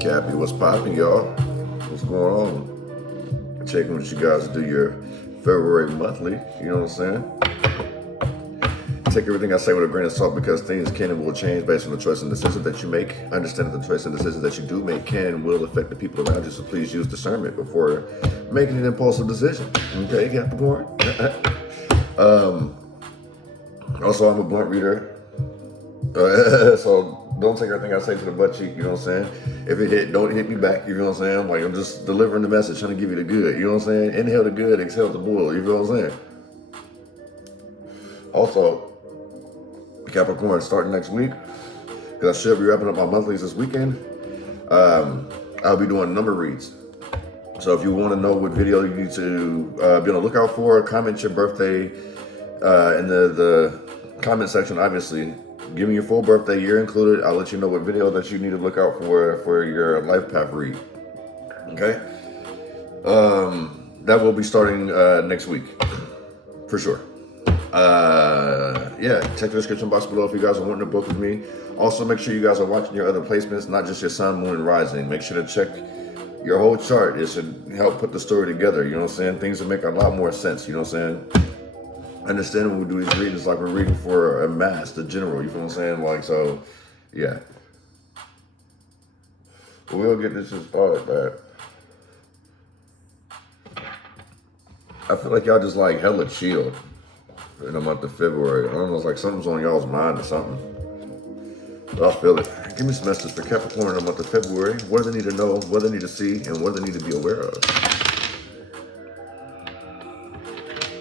Cappy, what's popping, y'all? What's going on? Checking with you guys to do your February monthly, you know what I'm saying? Take everything I say with a grain of salt because things can and will change based on the choice and decisions that you make. Understand that the choice and decisions that you do make can and will affect the people around you, so please use discernment before making an impulsive decision. Okay, Capricorn? Also, I'm a blunt reader. So don't take everything I say to the butt cheek, you know what I'm saying? If it hit, don't hit me back, you know what I'm saying? Like, I'm just delivering the message, trying to give you the good, you know what I'm saying? Inhale the good, exhale the bull, you know what I'm saying? Also, Capricorn, starting next week, because I should be wrapping up my monthlies this weekend, I'll be doing number reads. So if you want to know what video you need to be on the lookout for, comment your birthday in the comment section, obviously. Give me your full birthday, year included. I'll let you know what video that you need to look out for your life path read. Okay? That will be starting next week, for sure. Yeah, check the description box below if you guys are wanting to book with me. Also, make sure you guys are watching your other placements, not just your sun, moon, and rising. Make sure to check your whole chart. It should help put the story together, you know what I'm saying? Things will make a lot more sense, you know what I'm saying? Understand when we do these readings like we're reading for a mass, the general, you feel what I'm saying? Like, so, yeah. We'll get this shit started, man. I feel like y'all just like hella chilled in the month of February. I don't know, it's like something's on y'all's mind or something. But I feel it. Give me some messages for Capricorn in the month of February. What do they need to know, what do they need to see, and what do they need to be aware of?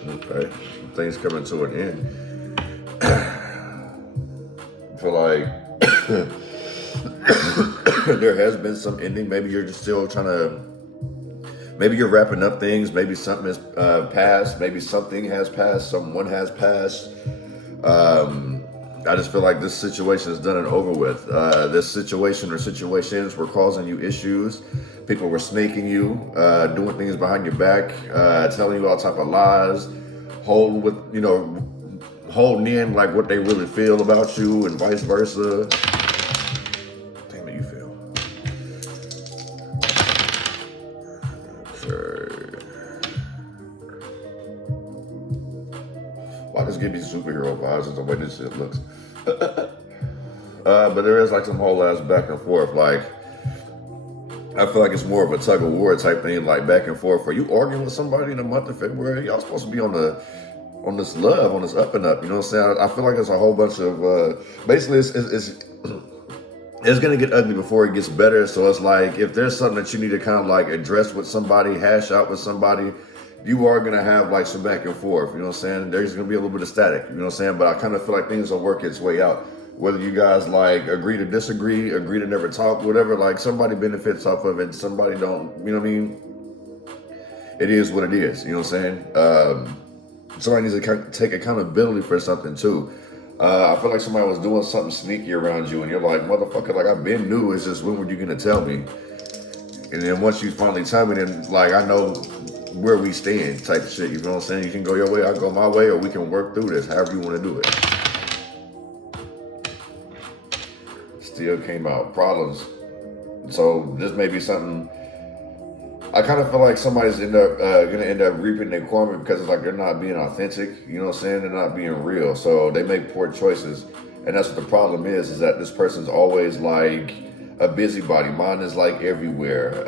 Okay, things coming to an end. I feel like there has been some ending. Maybe you're just still trying to, maybe you're wrapping up things. Maybe something has passed. Maybe something has passed. Someone has passed. I just feel like this situation is done and over with. This situation or situations were causing you issues. People were snaking you, doing things behind your back, telling you all type of lies, holding in like what they really feel about you and vice versa. Damn it, you feel. Okay. Why does give me superhero vibes is the way this shit looks? But there is like some whole ass back and forth. Like, I feel like it's more of a tug of war type thing, like back and forth. Are you arguing with somebody in the month of February? Y'all supposed to be on this love, on this up and up. You know what I'm saying? I feel like there's a whole bunch of basically it's gonna get ugly before it gets better. So it's like if there's something that you need to kind of like address with somebody, hash out with somebody, you are gonna have like some back and forth. You know what I'm saying? There's gonna be a little bit of static. You know what I'm saying? But I kind of feel like things will work its way out. Whether you guys like agree to disagree, agree to never talk, whatever, like somebody benefits off of it, somebody don't, you know what I mean? It is what it is, you know what I'm saying? Somebody needs to take accountability for something too. I feel like somebody was doing something sneaky around you and you're like, motherfucker, like I've been new, it's just when were you gonna tell me? And then once you finally tell me, then like I know where we stand type of shit, you know what I'm saying? You can go your way, I'll go my way, or we can work through this, however you wanna do it. Still came out problems. So this may be something. I kind of feel like somebody's gonna end up reaping their karma because it's like they're not being authentic. You know what I'm saying? They're not being real. So they make poor choices, and that's what the problem is that this person's always like a busybody. Mine is like everywhere.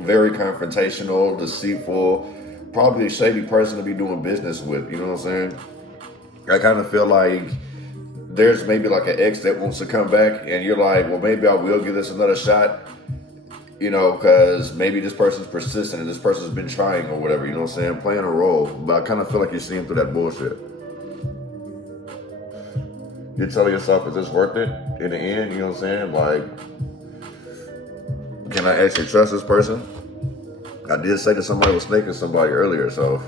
Very confrontational, deceitful, probably a shady person to be doing business with. You know what I'm saying? I kind of feel like there's maybe like an ex that wants to come back and you're like, well, maybe I will give this another shot, you know, because maybe this person's persistent and this person's been trying or whatever, you know what I'm saying? Playing a role. But I kind of feel like you're seeing through that bullshit. You're telling yourself, is this worth it in the end? You know what I'm saying? Like, can I actually trust this person? I did say that somebody was snaking somebody earlier, so.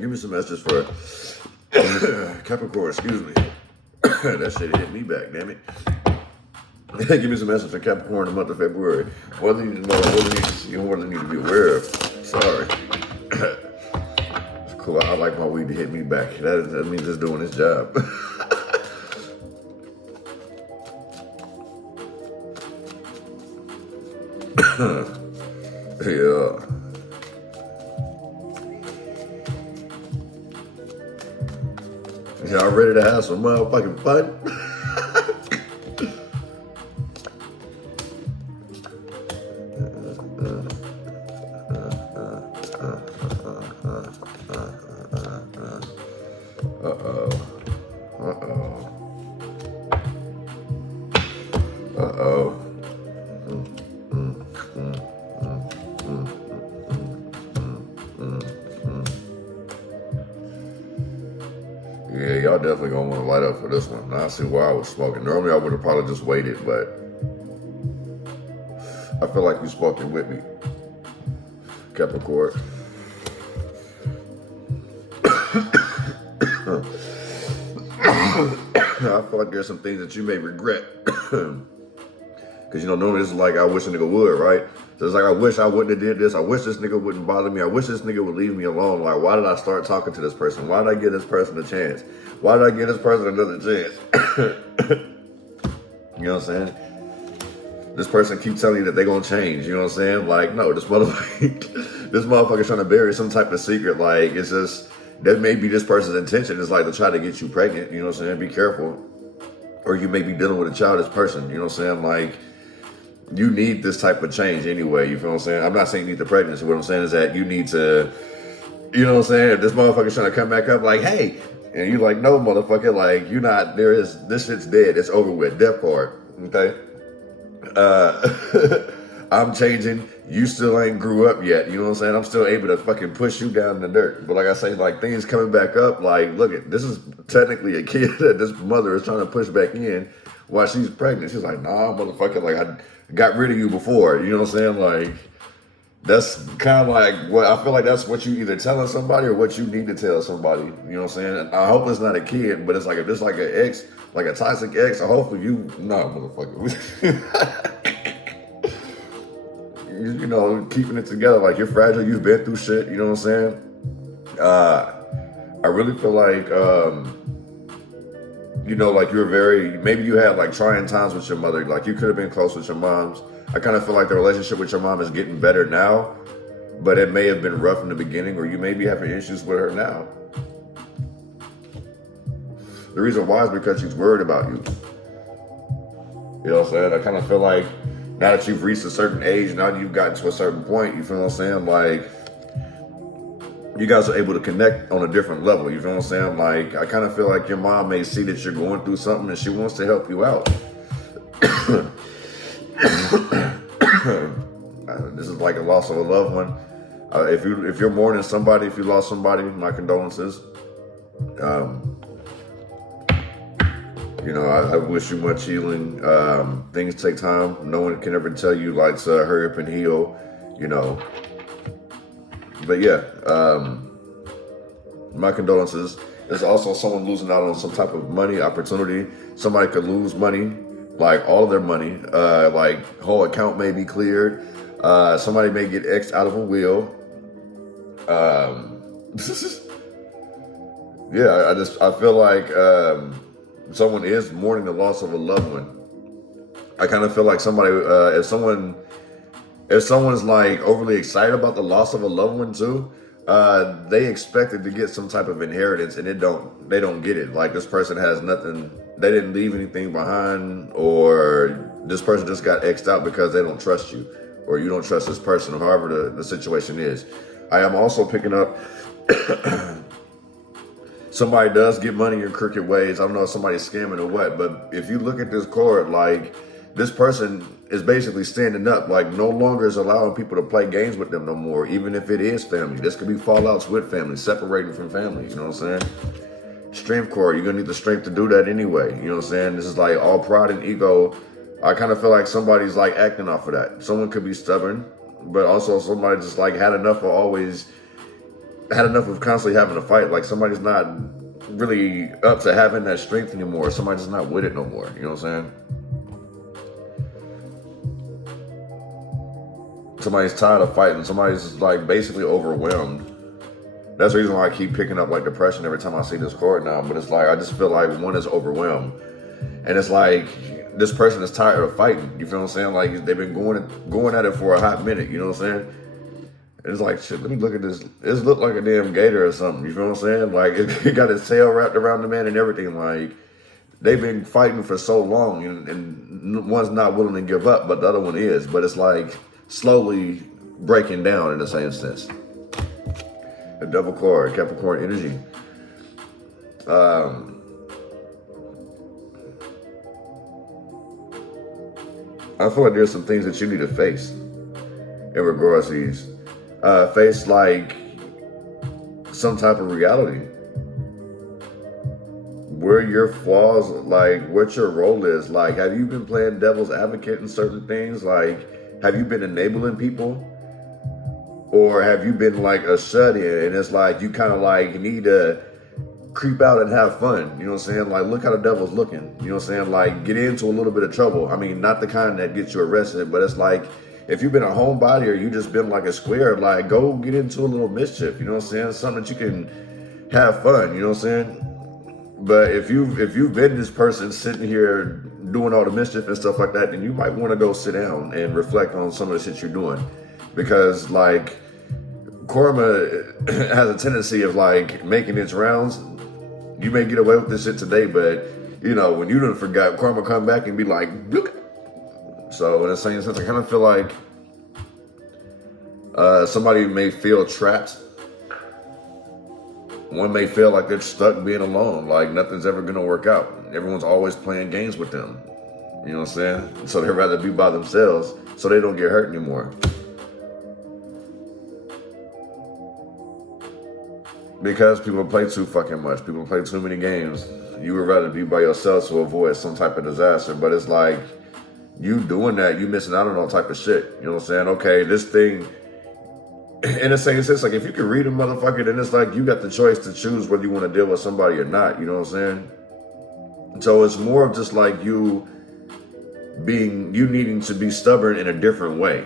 Give me some messages for Capricorn, excuse me. That shit hit me back, damn it. Give me some messages for Capricorn in the month of February. What do you need to know, what do you need to see, and what do you need to be aware of? Sorry. It's Cool. I like my weed to hit me back. That means it's doing its job. Yeah. Y'all ready to have some motherfucking fun? Yeah, y'all definitely gonna want to light up for this one. Now I see why I was smoking. Normally I would have probably just waited, but I feel like you smoking with me, Capricorn. I feel like there's some things that you may regret. Because, you know, normally this is like, I wish a nigga would, right? So it's like, I wish I wouldn't have did this. I wish this nigga wouldn't bother me. I wish this nigga would leave me alone. Like, why did I start talking to this person? Why did I give this person a chance? Why did I give this person another chance? You know what I'm saying? This person keeps telling you that they're going to change. You know what I'm saying? Like, no, this motherfucker's trying to bury some type of secret. Like, it's just, that may be this person's intention is like to try to get you pregnant. You know what I'm saying? Be careful. Or you may be dealing with a childish person. You know what I'm saying? Like, you need this type of change anyway, you feel what I'm saying? I'm not saying you need the pregnancy. What I'm saying is that you need to, you know what I'm saying? If this motherfucker's trying to come back up like, hey, and you like, no, motherfucker, like, you're not, this shit's dead. It's over with. Death card, okay? I'm changing. You still ain't grew up yet. You know what I'm saying? I'm still able to fucking push you down in the dirt. But like I say, like, things coming back up, like, look at, this is technically a kid that this mother is trying to push back in while she's pregnant. She's like, nah, motherfucker, like, I got rid of you before. You know what I'm saying? Like, that's kind of like what I feel like that's what you either telling somebody or what you need to tell somebody. You know what I'm saying? And I hope it's not a kid, but it's like if it's like an ex, like a toxic ex, I hopefully you, no, motherfucker. You know, keeping it together. Like, you're fragile, you've been through shit, you know what I'm saying? I really feel like, you know, like you're maybe you had like trying times with your mother. Like, you could have been close with your moms. I kind of feel like the relationship with your mom is getting better now, but it may have been rough in the beginning, or you may be having issues with her now. The reason why is because she's worried about you. You know what I'm saying? I kind of feel like now that you've reached a certain age, now that you've gotten to a certain point, you feel what I'm saying? Like, you guys are able to connect on a different level. You feel what I'm saying? Like, I kind of feel like your mom may see that you're going through something and she wants to help you out. This is like a loss of a loved one. If you're mourning somebody, if you lost somebody, my condolences. You know, I wish you much healing. Things take time. No one can ever tell you like to hurry up and heal, you know. But yeah, my condolences. There's also someone losing out on some type of money opportunity. Somebody could lose money, like all of their money. Like, whole account may be cleared. Somebody may get X'd out of a will. Yeah, I feel like someone is mourning the loss of a loved one. I kind of feel like somebody, if someone's like overly excited about the loss of a loved one too, they expected to get some type of inheritance and they don't get it. Like, this person has nothing, they didn't leave anything behind, or this person just got X'd out because they don't trust you, or you don't trust this person, or however the situation is. I am also picking up somebody does get money in crooked ways. I don't know if somebody's scamming or what, but if you look at this card, like, this person is basically standing up, like, no longer is allowing people to play games with them no more, even if it is family. This could be fallouts with family, separating from family, you know what I'm saying? Strength card, you're gonna need the strength to do that anyway, you know what I'm saying? This is like all pride and ego. I kind of feel like somebody's like acting off of that. Someone could be stubborn, but also somebody just like had enough of constantly having to fight. Like, somebody's not really up to having that strength anymore. Somebody's not with it no more, you know what I'm saying? Somebody's tired of fighting. Somebody's like basically overwhelmed. That's the reason why I keep picking up like depression every time I see this card now. But it's like, I just feel like one is overwhelmed. And it's like, this person is tired of fighting. You feel what I'm saying? Like, they've been going at it for a hot minute. You know what I'm saying? And it's like, shit, let me look at this. This look like a damn gator or something. You feel what I'm saying? Like, it got its tail wrapped around the man and everything. Like, they've been fighting for so long, and one's not willing to give up, but the other one is. But it's like slowly breaking down in the same sense. The Devil card, Capricorn energy. I feel like there's some things that you need to face in regards to these. Face like some type of reality. Where your flaws, like what your role is. Like, have you been playing devil's advocate in certain things? Like, have you been enabling people? Or have you been like a shut-in and it's like you kind of like need to creep out and have fun? You know what I'm saying? Like, look how the devil's looking. You know what I'm saying? Like, get into a little bit of trouble. I mean, not the kind that gets you arrested, but it's like, if you've been a homebody or you just been like a square, like, go get into a little mischief. You know what I'm saying? Something that you can have fun. You know what I'm saying? But if you've been this person sitting here doing all the mischief and stuff like that, then you might want to go sit down and reflect on some of the shit you're doing. Because like karma has a tendency of like making its rounds. You may get away with this shit today, but you know, when you done forgot, karma come back and be like, look. So in the same sense, I kind of feel like somebody may feel trapped. One may feel like they're stuck being alone, like nothing's ever gonna work out. Everyone's always playing games with them. You know what I'm saying? So they'd rather be by themselves so they don't get hurt anymore. Because people play too fucking much. People play too many games. You would rather be by yourself to avoid some type of disaster. But it's like, you doing that, you missing out on all type of shit. You know what I'm saying? Okay, this thing, in the same sense, like if you can read a motherfucker, then it's like you got the choice to choose whether you want to deal with somebody or not. You know what I'm saying? So it's more of just like you needing to be stubborn in a different way.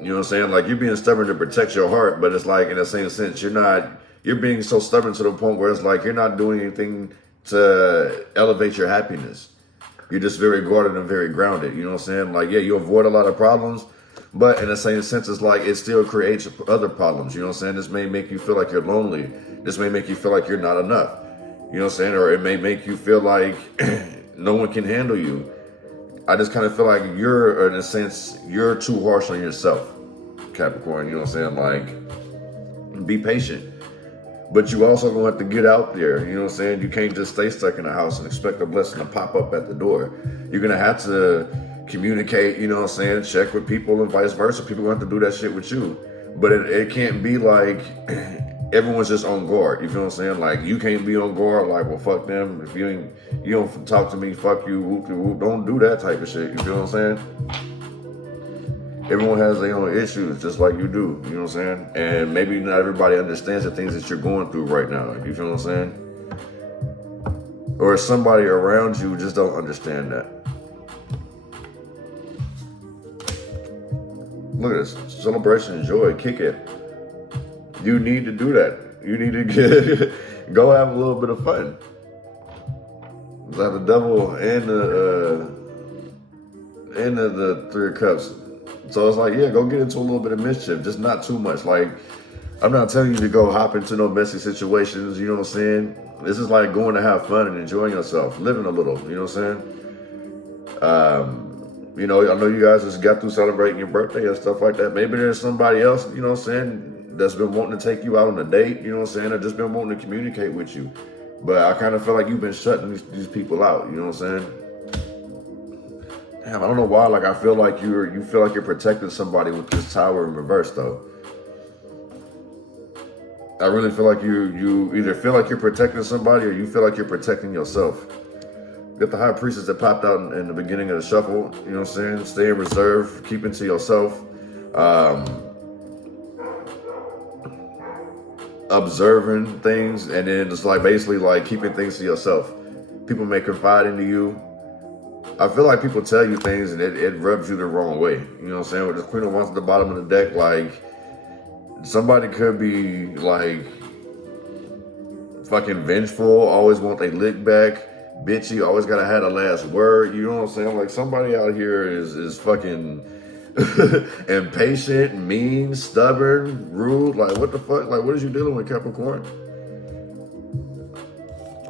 You know what I'm saying? Like you're being stubborn to protect your heart, but it's like in the same sense, you're being so stubborn to the point where it's like you're not doing anything to elevate your happiness. You're just very guarded and very grounded. You know what I'm saying? Like, yeah, you avoid a lot of problems, but in the same sense, it's like it still creates other problems. You know what I'm saying? This may make you feel like you're lonely. This may make you feel like you're not enough. You know what I'm saying? Or it may make you feel like no one can handle you. I just kind of feel like you're, in a sense, you're too harsh on yourself, Capricorn. You know what I'm saying? Like, be patient. But you also gonna have to get out there, you know what I'm saying? You can't just stay stuck in the house and expect a blessing to pop up at the door. You're gonna have to communicate, you know what I'm saying? Check with people and vice versa. People gonna have to do that shit with you. But it can't be like everyone's just on guard, you feel what I'm saying? Like you can't be on guard, like, well, fuck them. If you don't talk to me, fuck you, whoop, whoop. Don't do that type of shit, you feel what I'm saying? Everyone has their own issues, just like you do, you know what I'm saying? And maybe not everybody understands the things that you're going through right now, you feel what I'm saying? Or somebody around you just don't understand that. Look at this, celebration, joy, kick it. You need to do that. You need to go have a little bit of fun. It's like the devil and the Three of Cups. So it's like, yeah, go get into a little bit of mischief, just not too much. Like, I'm not telling you to go hop into no messy situations, you know what I'm saying? This is like going to have fun and enjoying yourself, living a little, you know what I'm saying? You know, I know you guys just got through celebrating your birthday and stuff like that. Maybe there's somebody else, you know what I'm saying, that's been wanting to take you out on a date, you know what I'm saying, or just been wanting to communicate with you. But I kind of feel like you've been shutting these people out, you know what I'm saying? Damn, I don't know why, like I feel like you feel like you're protecting somebody with this tower in reverse though. I really feel like you either feel like you're protecting somebody or you feel like you're protecting yourself. You got the High Priestess that popped out in the beginning of the shuffle, you know what I'm saying? Stay in reserve, keep it to yourself. Observing things, and then it's like basically like keeping things to yourself. People may confide into you. I feel like people tell you things and it rubs you the wrong way. You know what I'm saying? With the Queen of Wands at the bottom of the deck, like somebody could be like fucking vengeful, always want they lick back, bitchy, always gotta have the last word. You know what I'm saying? Like somebody out here is fucking impatient, mean, stubborn, rude. Like what the fuck? Like what is you dealing with, Capricorn?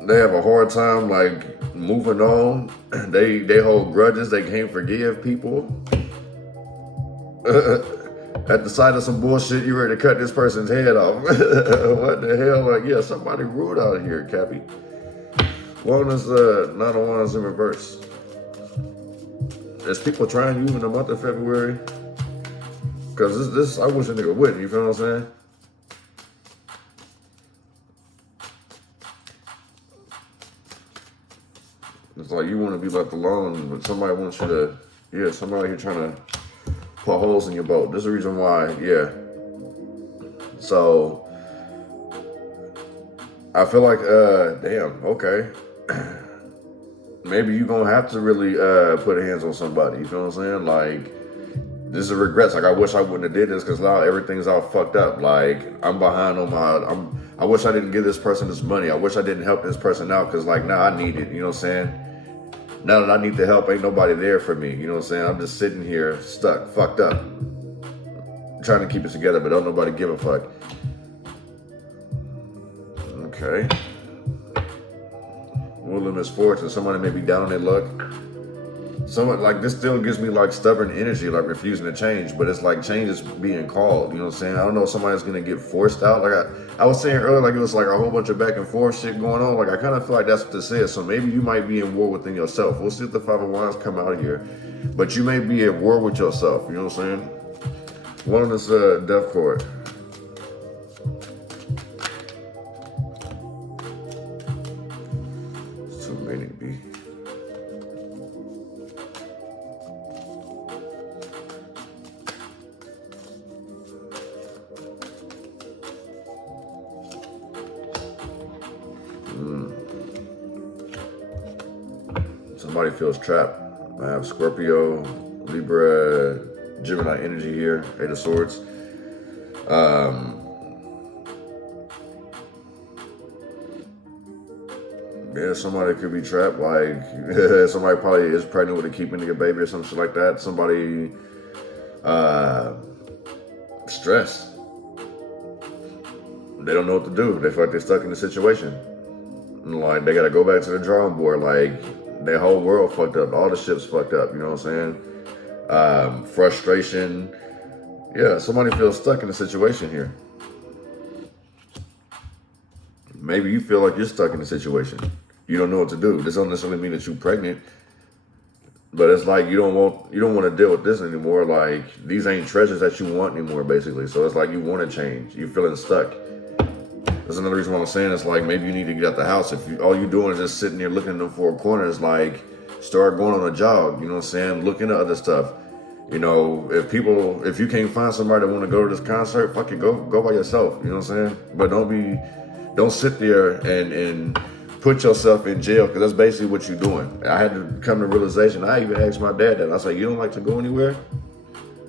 They have a hard time like moving on. They hold grudges. They can't forgive people. At the sight of some bullshit, you ready to cut this person's head off. What the hell? Like, yeah, somebody rude out here, Cappy. One is 9 of Wands in reverse. There's people trying you in the month of February. Because this, I wish a nigga wouldn't, you feel what I'm saying? It's like you want to be left alone, but somebody wants you to, yeah, somebody here trying to put holes in your boat. There's a reason why, yeah. So, I feel like, damn, okay. Maybe you're going to have to really put hands on somebody, you feel what I'm saying? Like, this is regrets. Like, I wish I wouldn't have did this because now everything's all fucked up. Like, I'm behind on I wish I didn't give this person this money. I wish I didn't help this person out because, like, now I need it, you know what I'm saying? Now that I need the help, ain't nobody there for me. You know what I'm saying? I'm just sitting here stuck, fucked up. Trying to keep it together, but don't nobody give a fuck. Okay. Wheel of misfortune. Somebody may be down on their luck. Someone, like, this still gives me, like, stubborn energy, like, refusing to change. But it's like change is being called. You know what I'm saying? I don't know if somebody's going to get forced out. Like, I was saying earlier, like, it was, like, a whole bunch of back and forth shit going on. Like, I kind of feel like that's what this is. So maybe you might be in war within yourself. We'll see if the 5 of Wands come out here. But you may be at war with yourself. You know what I'm saying? One of this death card. It's too many, B. Somebody feels trapped. I have Scorpio, Libra, Gemini energy here, 8 of Swords. Yeah, somebody could be trapped. Like, somebody probably is pregnant with a keeping nigga baby or some shit like that. Somebody stressed. They don't know what to do. They feel like they're stuck in the situation. Like, they gotta go back to the drawing board. Like, their whole world fucked up. All the shit's fucked up, you know what I'm saying? Frustration. Yeah, somebody feels stuck in a situation here. Maybe you feel like you're stuck in a situation. You don't know what to do. This don't necessarily mean that you're pregnant. But it's like you don't want to deal with this anymore. Like, these ain't treasures that you want anymore, basically. So it's like you want to change. You're feeling stuck. That's another reason why I'm saying it's like maybe you need to get out the house. If all you're doing is just sitting there looking in them four corners, like, start going on a jog, you know what I'm saying? Looking at other stuff. You know, if you can't find somebody that want to go to this concert, fuck it, go by yourself, you know what I'm saying? But don't sit there and put yourself in jail, because that's basically what you're doing. I had to come to realization. I even asked my dad that. I was like, you don't like to go anywhere?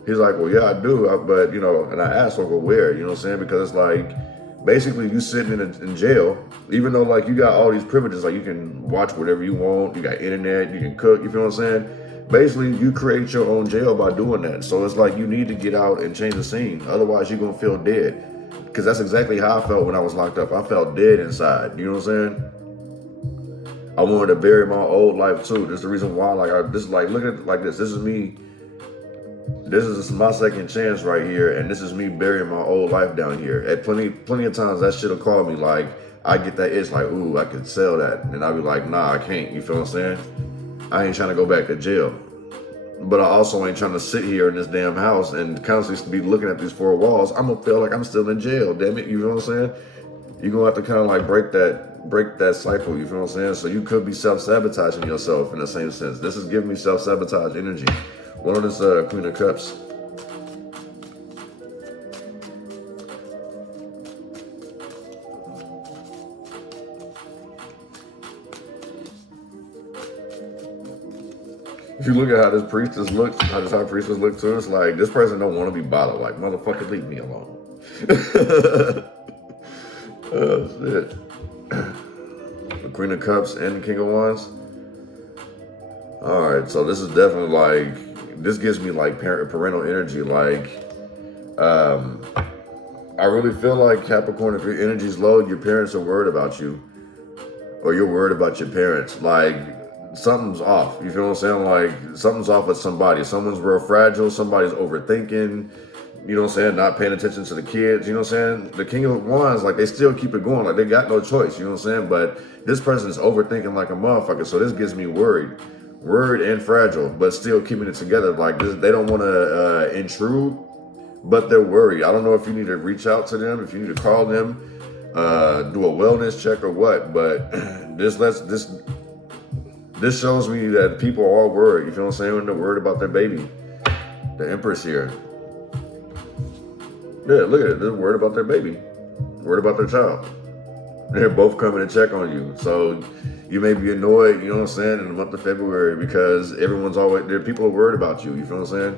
He's like, well, yeah, I do, but, you know, and I asked, well, where, you know what I'm saying? Because it's like, basically you sitting in jail, even though, like, you got all these privileges, like you can watch whatever you want, you got internet, you can cook, you feel what I'm saying? Basically, you create your own jail by doing that. So it's like you need to get out and change the scene. Otherwise, you're going to feel dead. Because that's exactly how I felt when I was locked up. I felt dead inside. You know what I'm saying? I wanted to bury my old life too. This is the reason why, like, look at it like this. This is me. This is my second chance right here. And this is me burying my old life down here. At plenty of times, that shit'll call me. Like, I get that itch, like, ooh, I could sell that. And I'll be like, nah, I can't. You feel what I'm saying? I ain't trying to go back to jail. But I also ain't trying to sit here in this damn house and constantly be looking at these four walls. I'm gonna feel like I'm still in jail, damn it. You know what I'm saying? You're gonna have to kind of like break that cycle, you feel what I'm saying? So you could be self-sabotaging yourself in the same sense. This is giving me self-sabotage energy. One of this Queen of Cups. If you look at how this priestess looks, how this high priestess looks to us, like, this person don't want to be bothered. Like, motherfucker, leave me alone. Oh, shit. The Queen of Cups and the King of Wands. All right, so this is definitely like, this gives me like parental energy. Like, I really feel like Capricorn, if your energy's low, your parents are worried about you, or you're worried about your parents. Like, something's off. You feel what I'm saying? Like, something's off with somebody. Someone's real fragile. Somebody's overthinking. You know what I'm saying? Not paying attention to the kids. You know what I'm saying? The King of Wands, like, they still keep it going. Like, they got no choice. You know what I'm saying? But this person is overthinking like a motherfucker. So this gets me worried. Worried and fragile, but still keeping it together. Like, this, they don't want to intrude, but they're worried. I don't know if you need to reach out to them, if you need to call them, do a wellness check or what. But this shows me that people are worried. You feel what I'm saying? When they're worried about their baby. The Empress here. Yeah, look at it. They're worried about their baby. Worried about their child. They're both coming to check on you. So you may be annoyed, you know what I'm saying, in the month of February, because everyone's always, people are worried about you. You feel what I'm saying?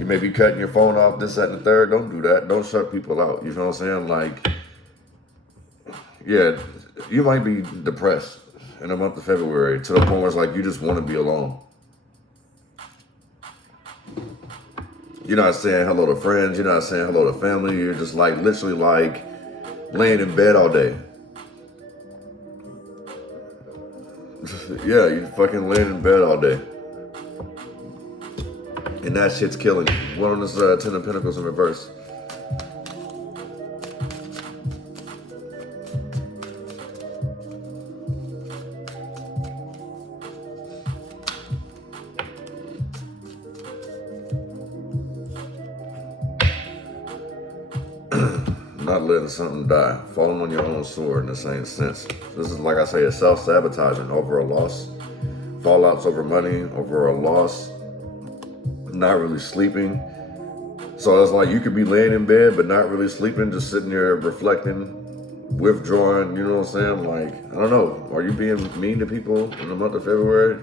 You may be cutting your phone off, this, that, and the third. Don't do that. Don't shut people out. You feel what I'm saying? Like, yeah, you might be depressed in the month of February to the point where it's like you just want to be alone. You're not saying hello to friends. You're not saying hello to family. You're just like literally like laying in bed all day. Yeah, you fucking laying in bed all day. And that shit's killing you. One on this Ten of Pentacles in reverse. Not letting something die. Falling on your own sword in the same sense. This is, like I say, a self-sabotaging over a loss. Fallouts over money, over a loss. Not really sleeping. So it's like you could be laying in bed but not really sleeping, just sitting there reflecting, withdrawing, you know what I'm saying? Like, I don't know. Are you being mean to people in the month of February?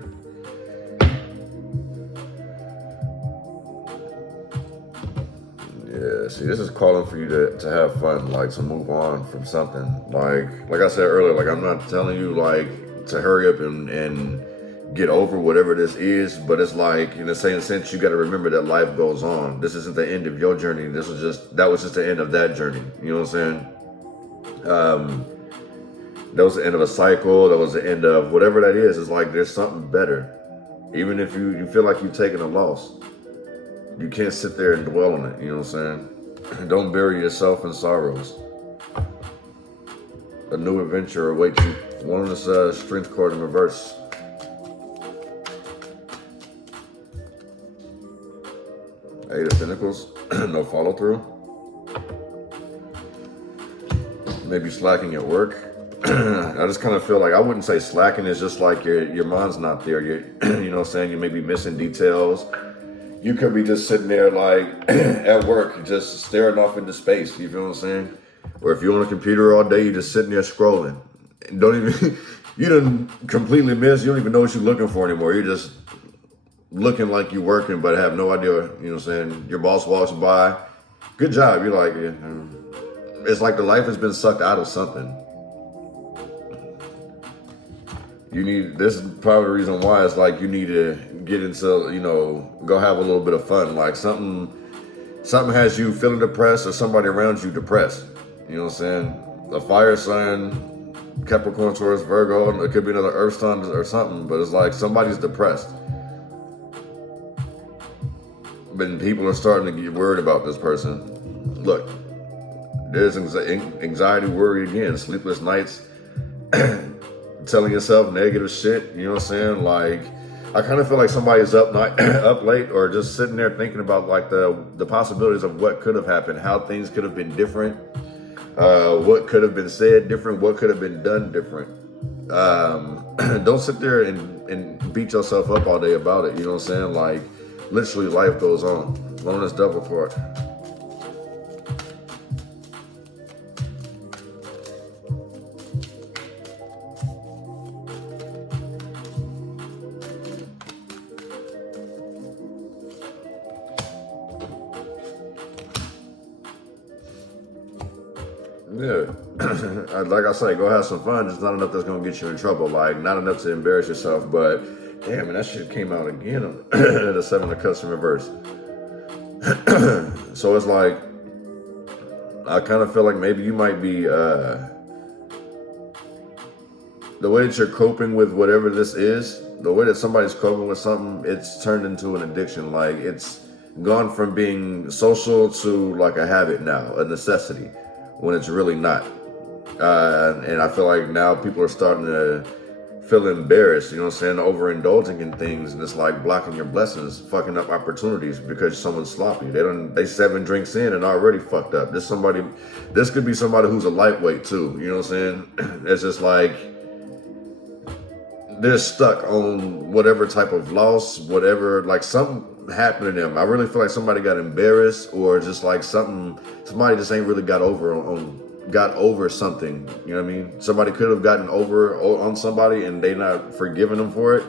Yeah, see, this is calling for you to have fun, like to move on from something. Like I said earlier, like I'm not telling you like to hurry up and get over whatever this is, but it's like in the same sense, you got to remember that life goes on. This isn't the end of your journey. That was just the end of that journey. You know what I'm saying? That was the end of a cycle. That was the end of whatever that is. It's like there's something better. Even if you feel like you've taken a loss, you can't sit there and dwell on it. You know what I'm saying? Don't bury yourself in sorrows. A new adventure awaits you. One of this Strength card in reverse. Eight of Pentacles. No follow through. Maybe slacking at work. I just kind of feel like, I wouldn't say slacking, it's just like your mind's not there. You know what I'm saying? You may be missing details. You could be just sitting there like at work, just staring off into space. You feel what I'm saying? Or if you're on a computer all day, you're just sitting there scrolling. And don't even, you done completely miss. You don't even know what you're looking for anymore. You're just looking like you're working, but have no idea. You know what I'm saying? Your boss walks by. Good job. You're like, yeah. It's like the life has been sucked out of something. This is probably the reason why it's like you need to get into, you know, go have a little bit of fun. Like something has you feeling depressed or somebody around you depressed. You know what I'm saying? A fire sign, Capricorn, Taurus, Virgo, it could be another earth sign or something, but it's like somebody's depressed. But people are starting to get worried about this person. Look, there's anxiety, worry again, sleepless nights, telling yourself negative shit, you know what I'm saying? Like, I kind of feel like somebody's up late or just sitting there thinking about like the possibilities of what could have happened, how things could have been different, what could have been said different, what could have been done different. Don't sit there and beat yourself up all day about it, you know what I'm saying? Like, literally life goes on. On this double card. Yeah, like I say, go have some fun. Just not enough that's gonna get you in trouble. Like not enough to embarrass yourself. But damn, man, that shit came out again. The 7 of Cups in reverse. So it's like I kind of feel like maybe you might be the way that you're coping with whatever this is. The way that somebody's coping with something, it's turned into an addiction. Like it's gone from being social to like a habit now, a necessity, when it's really not. And I feel like now people are starting to feel embarrassed, you know what I'm saying, overindulging in things, and it's like blocking your blessings, fucking up opportunities because someone's sloppy. They 7 drinks in and already fucked up. This could be somebody who's a lightweight too, you know what I'm saying? It's just like they're stuck on whatever type of loss, whatever, like something happened to them. I really feel like somebody got embarrassed, or just like somebody just ain't really got over something, you know what I mean? Somebody could have gotten over on somebody and they not forgiving them for it.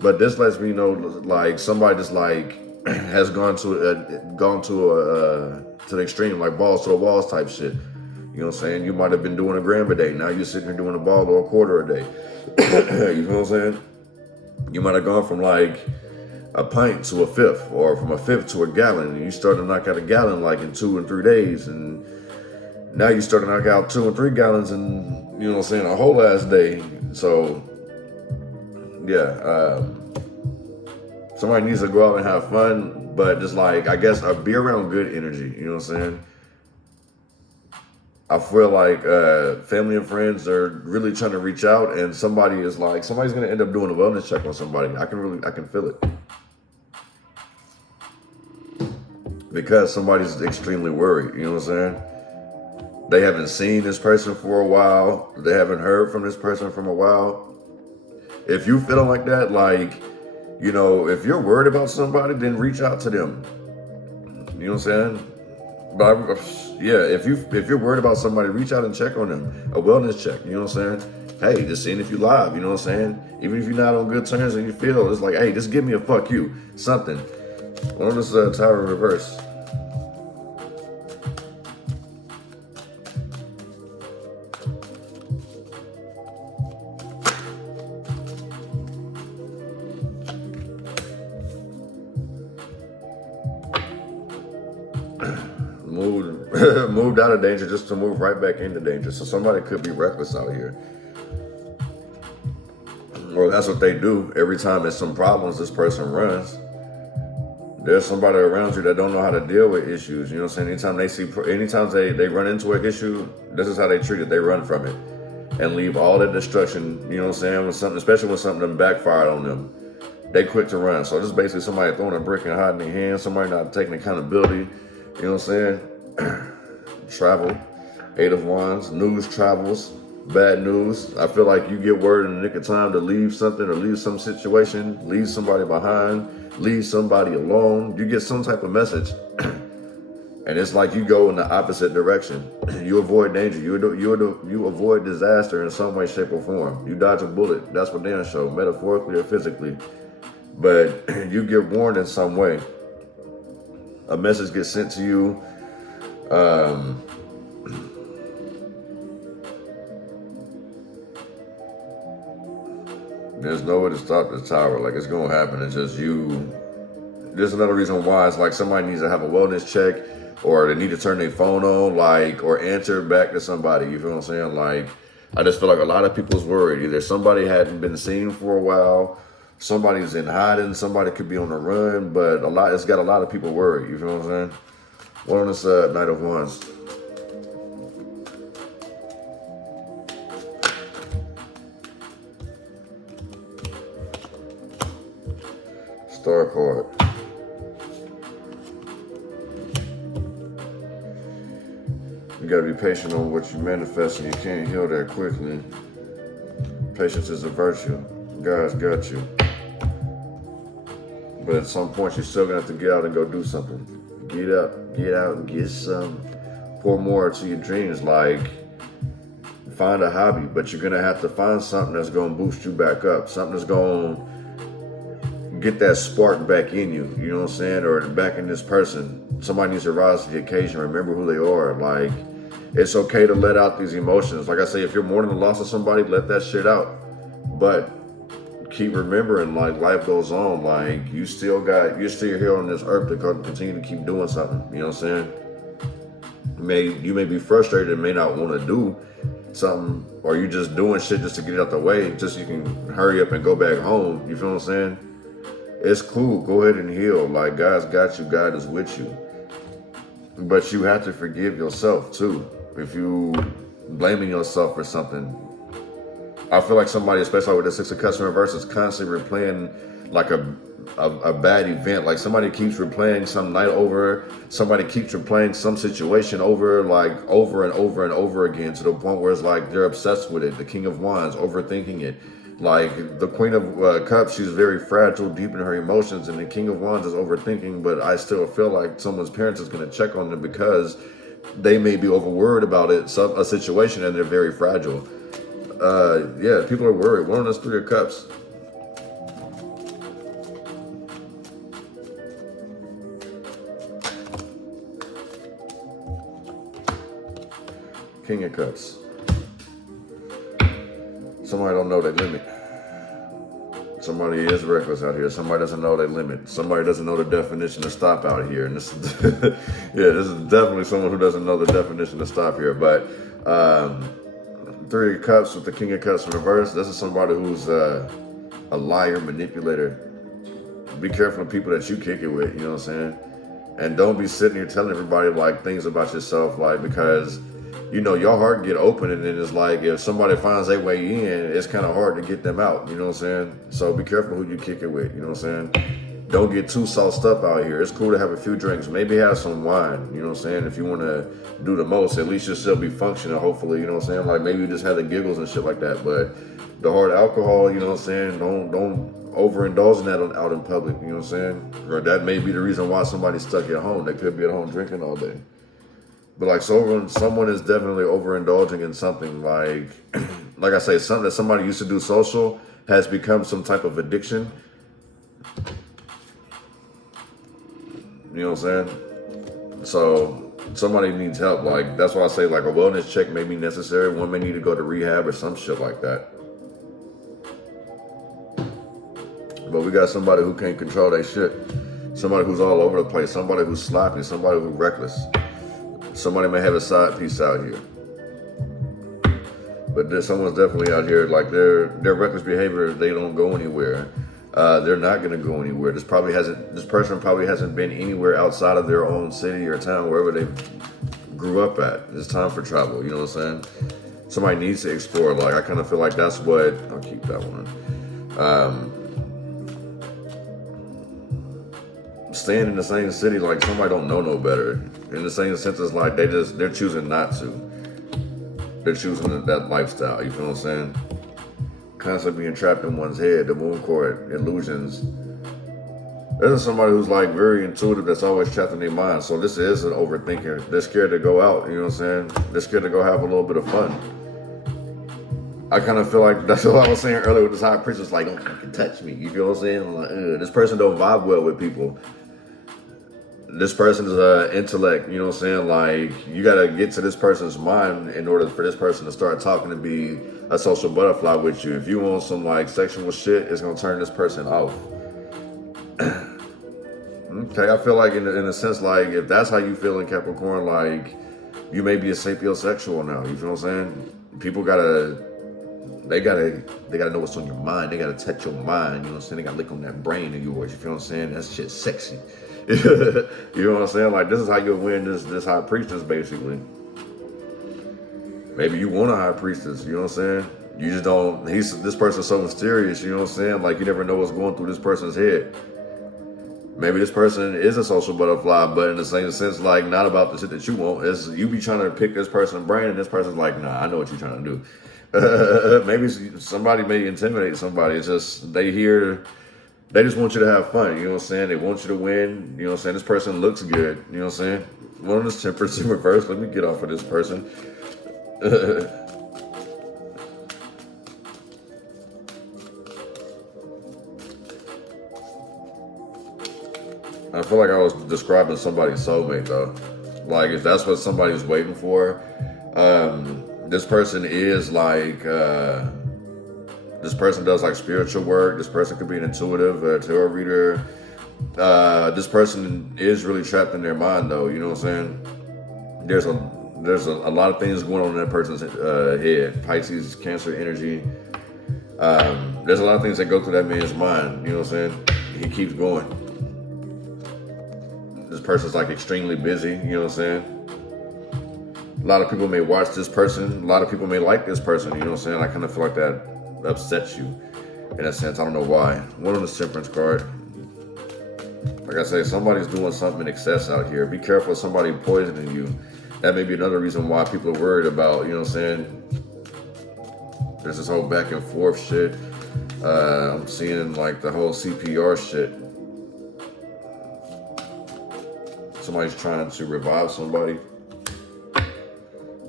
But this lets me know like somebody just like has gone to the extreme, like balls to the walls type shit. You know what I'm saying? You might have been doing a gram a day. Now you're sitting there doing a ball or a quarter a day. You know what I'm saying? You might have gone from like a pint to a fifth, or from a fifth to a gallon, and you start to knock out a gallon like in 2 and 3 days, and now you start to knock out 2 and 3 gallons in, you know what I'm saying, a whole ass day. So yeah, somebody needs to go out and have fun, but just like, I guess, be around good energy, you know what I'm saying? I feel like family and friends are really trying to reach out, and somebody's gonna end up doing a wellness check on somebody. I can feel it. Because somebody's extremely worried, you know what I'm saying? They haven't seen this person for a while. They haven't heard from this person from a while. If you feeling like that, like, you know, if you're worried about somebody, then reach out to them. You know what I'm saying? But yeah, if you're worried about somebody, reach out and check on them. A wellness check, you know what I'm saying? Hey, just seeing if you live, you know what I'm saying? Even if you're not on good terms and you feel, it's like, hey, just give me a fuck you, something. What on this Tower in reverse? Moved out of danger just to move right back into danger. So somebody could be reckless out here. Well, that's what they do. Every time there's some problems, this person runs. There's somebody around you that don't know how to deal with issues. You know what I'm saying? Anytime they run into an issue, this is how they treat it. They run from it and leave all that destruction, you know what I'm saying, especially when something done backfired on them. They quit to run. So this is basically somebody throwing a brick and hiding their hands, somebody not taking accountability, you know what I'm saying? Travel, 8 of Wands, news travels, bad news. I feel like you get word in the nick of time to leave something or leave some situation, leave somebody behind, leave somebody alone. You get some type of message, and it's like you go in the opposite direction. You avoid danger. You avoid disaster in some way, shape, or form. You dodge a bullet. That's what they show, metaphorically or physically. But you get warned in some way. A message gets sent to you. There's no way to stop this tower. Like, it's gonna happen. It's just you. There's another reason why it's like somebody needs to have a wellness check, or they need to turn their phone on, like, or answer back to somebody. You feel what I'm saying? Like, I just feel like a lot of people's worried. Either somebody hadn't been seen for a while, somebody's in hiding, somebody could be on the run, but it's got a lot of people worried. You feel what I'm saying? What on this Knight of Wands? Star card. You gotta be patient on what you manifest, and you can't heal that quickly. Patience is a virtue. God's got you. But at some point, you're still gonna have to get out and go do something. Get out and get some. Pour more to your dreams. Like, find a hobby, but you're gonna have to find something that's gonna boost you back up. Something that's gonna get that spark back in you. You know what I'm saying? Or back in this person. Somebody needs to rise to the occasion. Remember who they are. Like, it's okay to let out these emotions. Like I say, if you're mourning the loss of somebody, let that shit out. But keep remembering, like, life goes on. Like, you're still here on this earth to continue to keep doing something. You know what I'm saying? You may be frustrated and may not want to do something, or you just doing shit just to get it out the way, just so you can hurry up and go back home. You feel what I'm saying? It's cool. Go ahead and heal. Like, God's got you. God is with you. But you have to forgive yourself too. If you blaming yourself for something, I feel like somebody, especially with the Six of Cups in reverse, is constantly replaying like a bad event. Like somebody keeps replaying some night over, somebody keeps replaying some situation over, like over and over and over again, to the point where it's like they're obsessed with it. The King of Wands, overthinking it. Like the Queen of Cups, she's very fragile, deep in her emotions, and the King of Wands is overthinking, but I still feel like someone's parents is going to check on them because they may be overworried about it, a situation, and they're very fragile. Yeah, people are worried. One of those Three of Cups. King of Cups. Somebody don't know their limit. Somebody is reckless out here. Somebody doesn't know their limit. Somebody doesn't know the definition of stop out here. And this is, yeah, this is definitely someone who doesn't know the definition of stop here. But Three of Cups with the King of Cups in reverse. This is somebody who's a liar, manipulator. Be careful of people that you kick it with, you know what I'm saying? And don't be sitting here telling everybody like things about yourself, like, because you know, your heart get open, and then it's like if somebody finds their way in, it's kind of hard to get them out, you know what I'm saying? So be careful who you kick it with, you know what I'm saying? Don't get too sauced up out here. It's cool to have a few drinks, maybe have some wine, you know what I'm saying? If you want to do the most, at least you'll still be functioning, hopefully, you know what I'm saying? Like maybe you just have the giggles and shit like that, but the hard alcohol, you know what I'm saying? Don't overindulge in that out in public, you know what I'm saying? Or that may be the reason why somebody's stuck at home. They could be at home drinking all day. But like, so someone is definitely overindulging in something, like I say, something that somebody used to do social has become some type of addiction. You know what I'm saying? So somebody needs help. Like, that's why I say like a wellness check may be necessary. One may need to go to rehab or some shit like that. But we got somebody who can't control their shit. Somebody who's all over the place. Somebody who's sloppy. Somebody who's reckless. Somebody may have a side piece out here. But someone's definitely out here, like their reckless behavior, they don't go anywhere. They're not gonna go anywhere. This person probably hasn't been anywhere outside of their own city or town, wherever they grew up at. It's time for travel, you know what I'm saying? Somebody needs to explore. Like, I kind of feel like that's what, I'll keep that one. Staying in the same city, like somebody don't know no better. In the same sense as like they're choosing not to. They're choosing that lifestyle, you feel what I'm saying? Constantly being trapped in one's head, the moon court, illusions. This is somebody who's like very intuitive, that's always trapped in their mind. So this is an overthinker. They're scared to go out, you know what I'm saying? They're scared to go have a little bit of fun. I kind of feel like that's what I was saying earlier with this high priestess, like, don't fucking touch me. You feel what I'm saying? Like, this person don't vibe well with people. This person's intellect, you know what I'm saying? Like, you got to get to this person's mind in order for this person to start talking to be a social butterfly with you. If you want some like sexual shit, it's going to turn this person off. Okay, I feel like in a sense, like, if that's how you feel in Capricorn, like, you may be a sapiosexual now, you feel what I'm saying? People they gotta know what's on your mind. They gotta touch your mind, you know what I'm saying? They gotta lick on that brain of yours, you feel what I'm saying? That shit's sexy. You know what I'm saying? Like, this is how you win this high priestess, basically. Maybe you want a high priestess, you know what I'm saying? You just don't, this person's so mysterious, you know what I'm saying? Like, you never know what's going through this person's head. Maybe this person is a social butterfly, but in the same sense, like, not about the shit that you want. It's you be trying to pick this person's brain, and this person's like, nah, I know what you're trying to do. Maybe somebody may intimidate somebody. It's just, they just want you to have fun, you know what I'm saying? They want you to win, you know what I'm saying? This person looks good, you know what I'm saying? One of this temperance in reverse. Let me get off of this person. I feel like I was describing somebody's soulmate though. Like, if that's what somebody's waiting for, This person is like, this person does like spiritual work. This person could be an intuitive, a tarot reader. This person is really trapped in their mind though, you know what I'm saying? There's a lot of things going on in that person's head. Pisces, Cancer energy. There's a lot of things that go through that man's mind, you know what I'm saying? He keeps going. This person's like extremely busy, you know what I'm saying? A lot of people may watch this person. A lot of people may like this person, you know what I'm saying? I kind of feel like that upsets you in a sense. I don't know why. One on the Temperance card. Like I say, somebody's doing something in excess out here. Be careful of somebody poisoning you. That may be another reason why people are worried about, you know what I'm saying? There's this whole back and forth shit. I'm seeing like the whole CPR shit. Somebody's trying to revive somebody.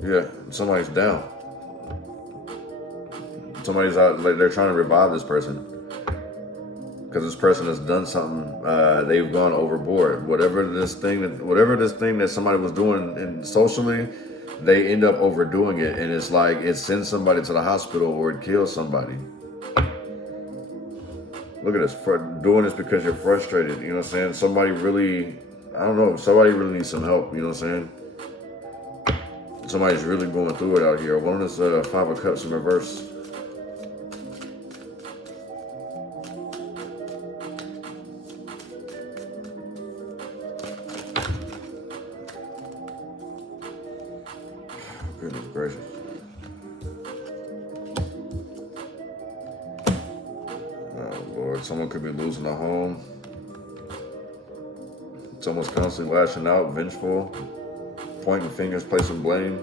Yeah, somebody's down. Somebody's out, like they're trying to revive this person. Because this person has done something, they've gone overboard. Whatever this thing that somebody was doing socially, they end up overdoing it, and it's like it sends somebody to the hospital or it kills somebody. Look at this, for doing this because you're frustrated, you know what I'm saying? Somebody really, I don't know, somebody really needs some help, you know what I'm saying? Somebody's really going through it out here. One of this Five of Cups in reverse. Goodness gracious. Oh Lord, someone could be losing a home. Someone's constantly lashing out, vengeful, pointing fingers, placing blame,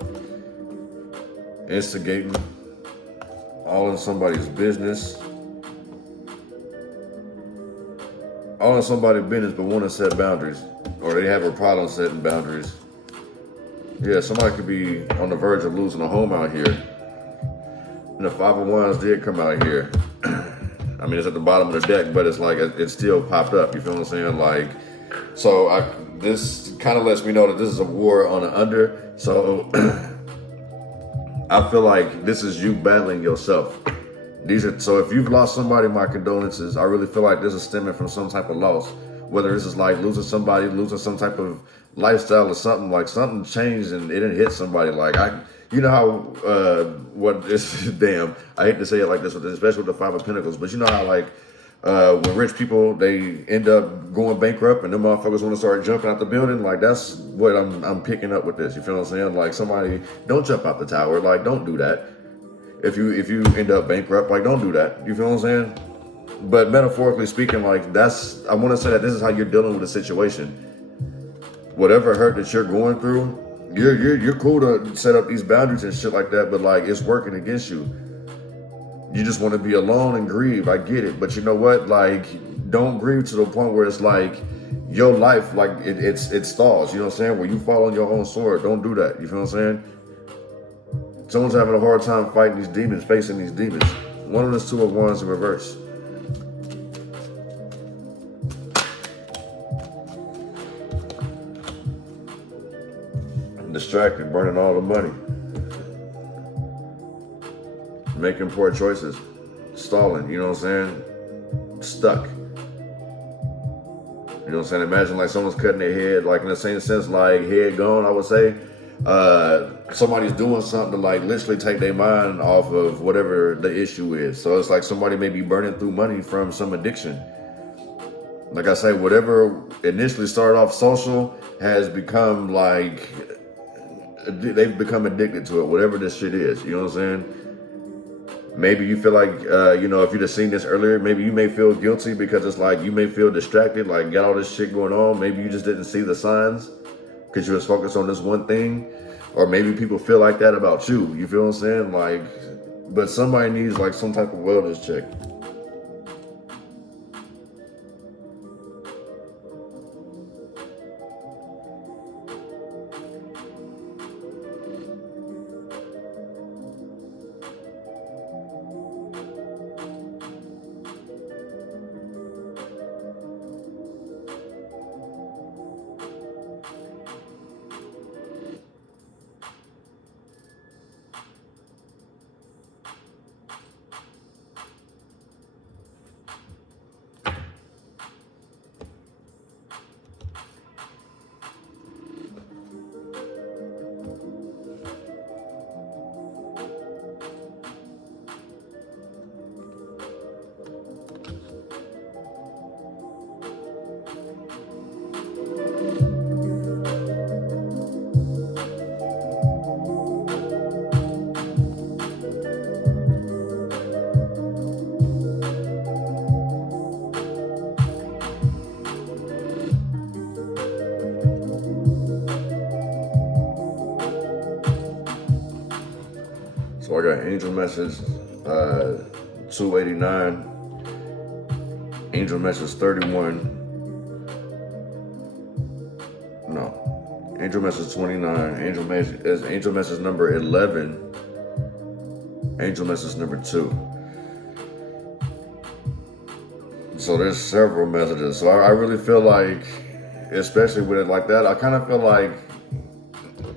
instigating, all in somebody's business. All in somebody's business, but want to set boundaries, or they have a problem setting boundaries. Yeah, somebody could be on the verge of losing a home out here. And the Five of Wands did come out here. I mean, it's at the bottom of the deck, but it's like it still popped up. You feel what I'm saying? Like, so this kind of lets me know that this is a war on the under. So I feel like this is you battling yourself. So if you've lost somebody, my condolences. I really feel like this is stemming from some type of loss. Whether this is like losing somebody, losing some type of lifestyle or something, like something changed and it didn't hit somebody. Like you know how, what this, damn, I hate to say it like this, especially with the Five of Pentacles, but you know how like, when rich people, they end up going bankrupt and them motherfuckers want to start jumping out the building. Like that's what I'm picking up with this. You feel what I'm saying? Like somebody, don't jump out the tower. Like don't do that. If you end up bankrupt, like don't do that. You feel what I'm saying? But metaphorically speaking, like I want to say that this is how you're dealing with a situation. Whatever hurt that you're going through, you're cool to set up these boundaries and shit like that, but like it's working against you. You just want to be alone and grieve. I get it, but you know what? Like, don't grieve to the point where it's like your life, like it stalls. You know what I'm saying? Where you fall on your own sword. Don't do that. You feel what I'm saying? Someone's having a hard time fighting these demons, facing these demons. One of those Two of Wands in reverse. Distracted, burning all the money. Making poor choices. Stalling, you know what I'm saying? Stuck. You know what I'm saying? Imagine like someone's cutting their head, like in the same sense, like head gone, I would say. Somebody's doing something to like literally take their mind off of whatever the issue is. So it's like somebody may be burning through money from some addiction. Like I say, whatever initially started off social has become like, they've become addicted to it, whatever this shit is, you know what I'm saying? Maybe you feel like, you know, if you'd have seen this earlier, maybe you may feel guilty because it's like, you may feel distracted, like got all this shit going on. Maybe you just didn't see the signs because you was focused on this one thing. Or maybe people feel like that about you, you feel what I'm saying? Like, but somebody needs like some type of wellness check. I got angel message 289, angel message 31, no, angel message 29, angel message number 11, angel message number 2. So there's several messages. So I really feel like, especially with it like that, I kind of feel like,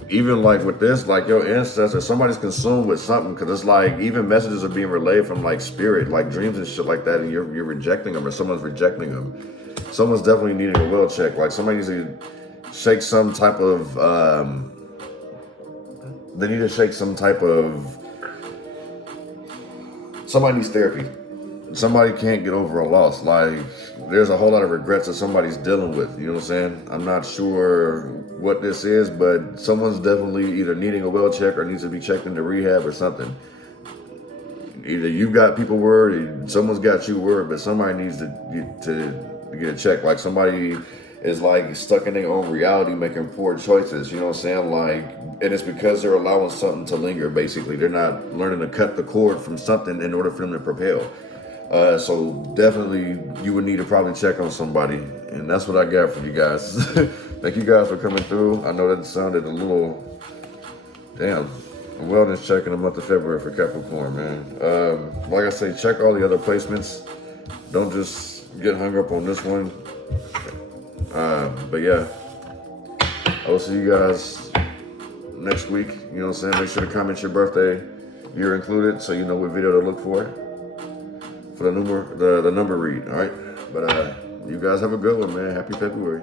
even like with this, like your ancestor, somebody's consumed with something, because it's like even messages are being relayed from like spirit, like dreams and shit like that, and you're rejecting them, or someone's rejecting them. Someone's definitely needing a will check. Like somebody needs to shake some type of, they need to shake some type of, somebody needs therapy. Somebody can't get over a loss. Like there's a whole lot of regrets that somebody's dealing with, you know what I'm saying? I'm not sure what this is, but someone's definitely either needing a well check or needs to be checked into rehab or something. Either you got people worried, or someone's got you worried, but somebody needs to get a check. Like somebody is like stuck in their own reality, making poor choices, you know what I'm saying? Like, and it's because they're allowing something to linger, basically. They're not learning to cut the cord from something in order for them to propel. So definitely you would need to probably check on somebody, and that's what I got for you guys. Thank you guys for coming through. I know that sounded a little, damn, a wellness check in the month of February for Capricorn, man. Like I say, check all the other placements. Don't just get hung up on this one. But yeah, I will see you guys next week. You know what I'm saying? Make sure to comment your birthday, you're included, so you know what video to look for the number read. All right, but you guys have a good one, man. Happy February.